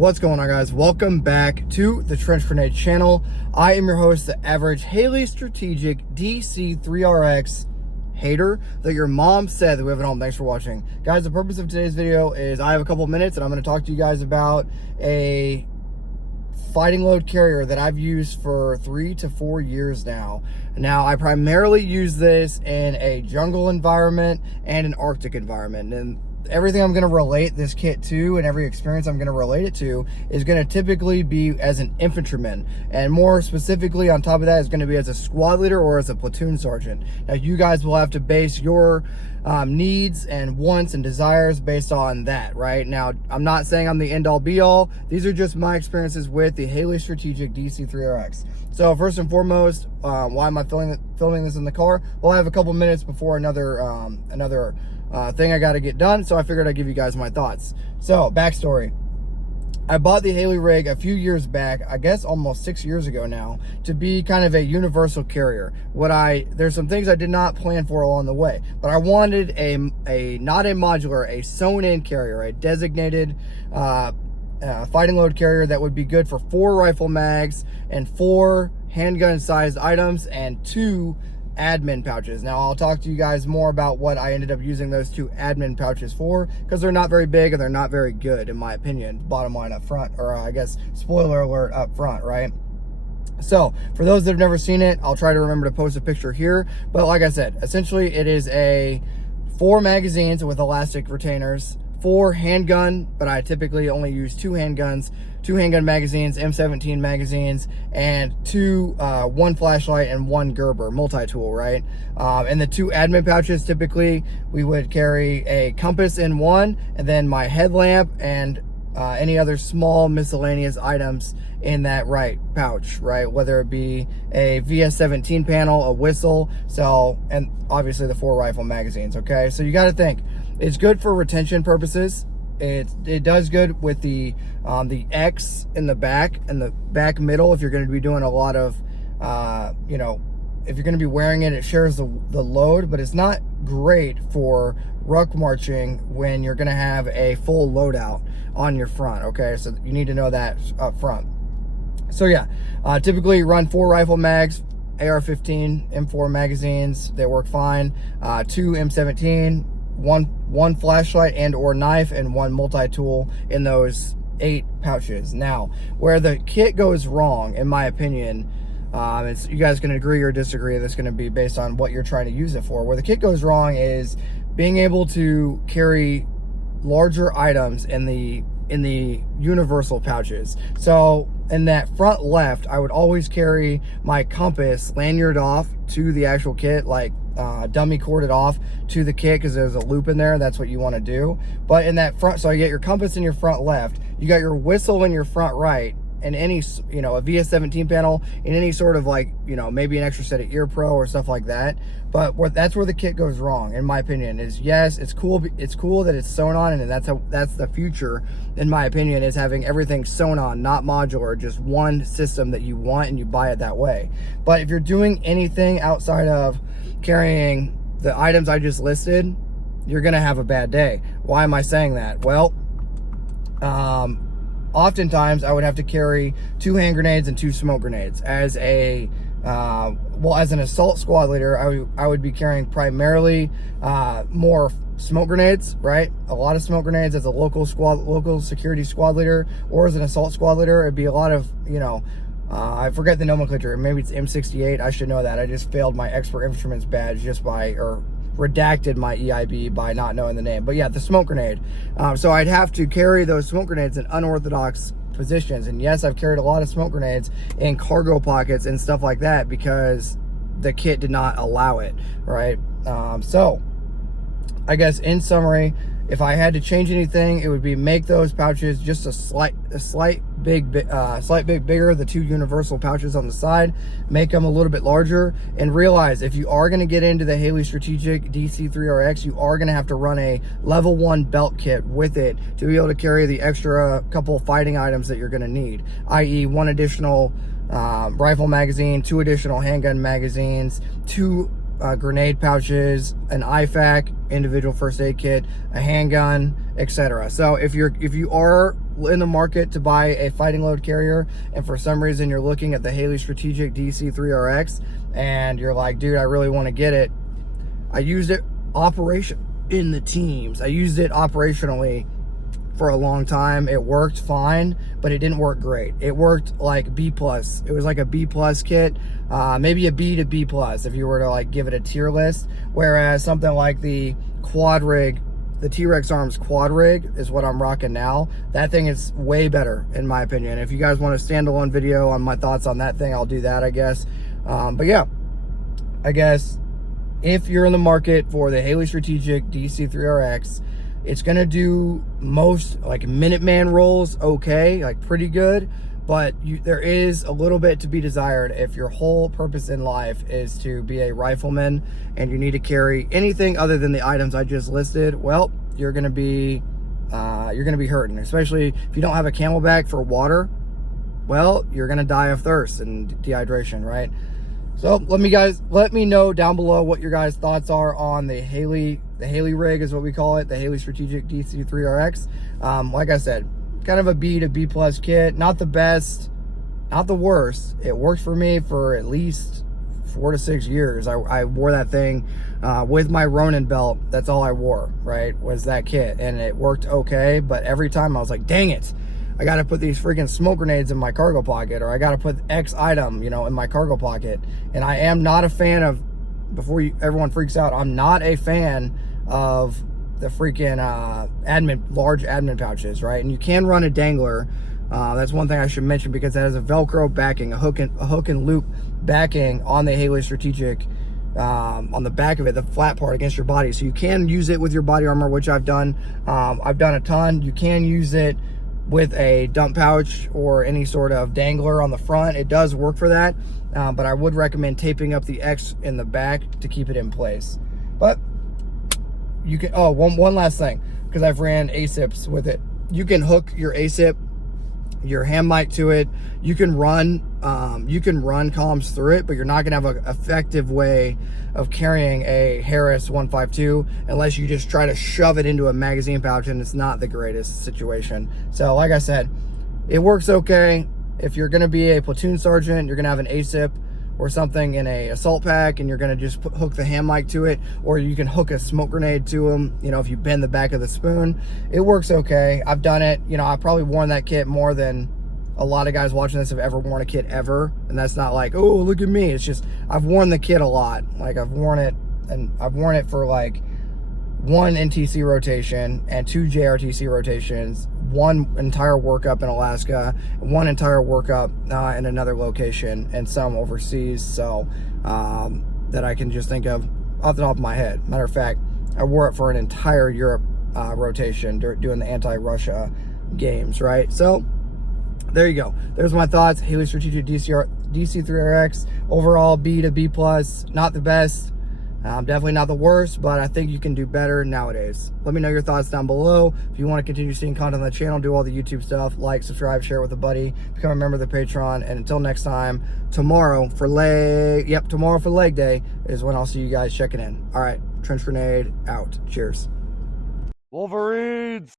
What's going on, guys? Welcome back to the Trench Grenade channel. I am your host, the average Haley Strategic DC3RX hater that your mom said that we have at home. Thanks for watching. Guys, the purpose of today's video is I have a couple minutes and I'm going to talk to you guys about a fighting load carrier that I've used for 3 to 4 years now. Now, I primarily use this in a jungle environment and an Arctic environment. And everything I'm going to relate this kit to and every experience I'm going to relate it to is going to typically be as an infantryman, and more specifically on top of that is going to be as a squad leader or as a platoon sergeant. Now you guys will have to base your needs and wants and desires based on that. Right now, I'm not saying I'm the end all be all. These are just my experiences with the Haley Strategic DC3RX. So first and foremost, why am I filming this in the car? Well, I have a couple minutes before another thing I got to get done, so I figured I'd give you guys my thoughts. So, backstory. I bought the Haley rig a few years back, I guess almost 6 years ago now, to be kind of a universal carrier. There's some things I did not plan for along the way, but I wanted a not a modular, a sewn-in carrier, a designated fighting load carrier that would be good for 4 rifle mags and 4 handgun-sized items and 2 admin pouches. Now I'll talk to you guys more about what I ended up using those 2 admin pouches for, because they're not very big and they're not very good in my opinion, bottom line up front, or I guess spoiler alert up front, right? So for those that have never seen it, I'll try to remember to post a picture here, but like I said, essentially it is a 4 magazines with elastic retainers, 4 handgun, but I typically only use 2 handguns, 2 handgun magazines, M17 magazines, and 1 flashlight and 1 Gerber multi-tool, right? And the 2 admin pouches, typically we would carry a compass in one, and then my headlamp and any other small miscellaneous items in that right pouch, right? Whether it be a VS17 panel, a whistle, and obviously the 4 rifle magazines, okay? So you got to think, it's good for retention purposes. It does good with the X in the back and the back middle. If you're going to be doing a lot of, if you're going to be wearing it, it shares the load, but it's not great for ruck marching when you're going to have a full loadout on your front. Okay, so you need to know that up front. So yeah, typically run 4 rifle mags, AR-15, M4 magazines. They work fine. 2 M17. One flashlight and or knife, and 1 multi-tool in those 8 pouches. Now, where the kit goes wrong, in my opinion, you guys can agree or disagree. That's going to be based on what you're trying to use it for. Where the kit goes wrong is being able to carry larger items in the universal pouches. So in that front left, I would always carry my compass lanyard off to the actual kit, like dummy corded off to the kit, because there's a loop in there. That's what you want to do. But in that front, so you get your compass in your front left, you got your whistle in your front right, and any, a VS17 panel, and any sort of maybe an extra set of ear pro or stuff like that. But that's where the kit goes wrong, in my opinion. Is yes, it's cool. It's cool that it's sewn on, and that's the future, in my opinion, is having everything sewn on, not modular, just one system that you want and you buy it that way. But if you're doing anything outside of carrying the items I just listed, you're gonna have a bad day. Why am I saying that? Well, oftentimes I would have to carry 2 hand grenades and 2 smoke grenades. As an assault squad leader, I would be carrying primarily more smoke grenades, right? A lot of smoke grenades as a local security squad leader, or as an assault squad leader, it'd be a lot of, I forget the nomenclature. Maybe it's M68. I should know that. I just failed my expert instruments badge or redacted my EIB by not knowing the name. But yeah, the smoke grenade. So I'd have to carry those smoke grenades in unorthodox positions. And yes, I've carried a lot of smoke grenades in cargo pockets and stuff like that because the kit did not allow it, right? So I guess in summary, if I had to change anything, it would be make those pouches just a slight bit bigger, the 2 universal pouches on the side, make them a little bit larger, and realize if you are going to get into the Haley Strategic DC3RX, you are going to have to run a level 1 belt kit with it to be able to carry the extra couple fighting items that you're going to need, i.e. 1 additional rifle magazine, 2 additional handgun magazines, 2 grenade pouches, an IFAK, individual first aid kit, a handgun, etc. So if you are in the market to buy a fighting load carrier, and for some reason you're looking at the Haley Strategic DC3RX, and you're like, dude, I really want to get it. I used it in the teams. I used it operationally for a long time. It worked fine, but it didn't work great. It worked like B plus. It was like a B plus kit, maybe a B to B plus if you were to like give it a tier list. Whereas something like the quad rig, the T-Rex Arms quad rig is what I'm rocking now. That thing is way better in my opinion. If you guys want a standalone video on my thoughts on that thing, I'll do that, I guess. But yeah, I guess if you're in the market for the Haley Strategic DC3RX, it's gonna do most like Minuteman rolls okay, like pretty good, but there is a little bit to be desired if your whole purpose in life is to be a rifleman and you need to carry anything other than the items I just listed. Well, you're gonna be hurting, especially if you don't have a camelback for water. Well, you're gonna die of thirst and dehydration, right? So let me know down below what your guys' thoughts are on the Haley rig is what we call it, the Haley Strategic DC3RX. Like I said, kind of a B to B plus kit, not the best, not the worst. It worked for me for at least 4 to 6 years. I wore that thing with my Ronin belt. That's all I wore, right, was that kit, and it worked okay. But every time I was like, dang it, I got to put these freaking smoke grenades in my cargo pocket, or I got to put X item, you know, in my cargo pocket. And I am not a fan of, everyone freaks out, I'm not a fan of the freaking large admin pouches, right? And you can run a dangler. That's one thing I should mention, because that has a Velcro backing, a hook and loop backing on the Haley Strategic, on the back of it, the flat part against your body. So you can use it with your body armor, which I've done. I've done a ton. You can use it with a dump pouch or any sort of dangler on the front. It does work for that, but I would recommend taping up the X in the back to keep it in place. But you can, one last thing, because I've ran ASIPs with it. You can hook your ASIP, your hand mic to it. You can run columns through it, but you're not gonna have an effective way of carrying a Harris 152 unless you just try to shove it into a magazine pouch, and it's not the greatest situation. So like I said, it works okay. If you're gonna be a platoon sergeant, you're gonna have an ASIP or something in a assault pack, and you're gonna just hook the hand mic to it, or you can hook a smoke grenade to them, you know, if you bend the back of the spoon. It works okay. I've done it. You know, I've probably worn that kit more than a lot of guys watching this have ever worn a kit ever. And that's not like, oh, look at me. It's just, I've worn the kit a lot. Like, I've worn it, and I've worn it for like 1 NTC rotation and 2 JRTC rotations, 1 entire workup in Alaska, 1 entire workup in another location, and some overseas. So that I can just think of off the top of my head. Matter of fact, I wore it for an entire Europe rotation doing the anti-Russia games, right? So there you go. There's my thoughts. Haley Strategic DC3RX, overall B to B plus. Not the best, definitely not the worst, but I think you can do better nowadays. Let me know your thoughts down below. If you want to continue seeing content on the channel, do all the YouTube stuff, like, subscribe, share it with a buddy, become a member of the Patreon. And until next time, tomorrow for leg day is when I'll see you guys checking in. All right, Trench Grenade out. Cheers. Wolverines!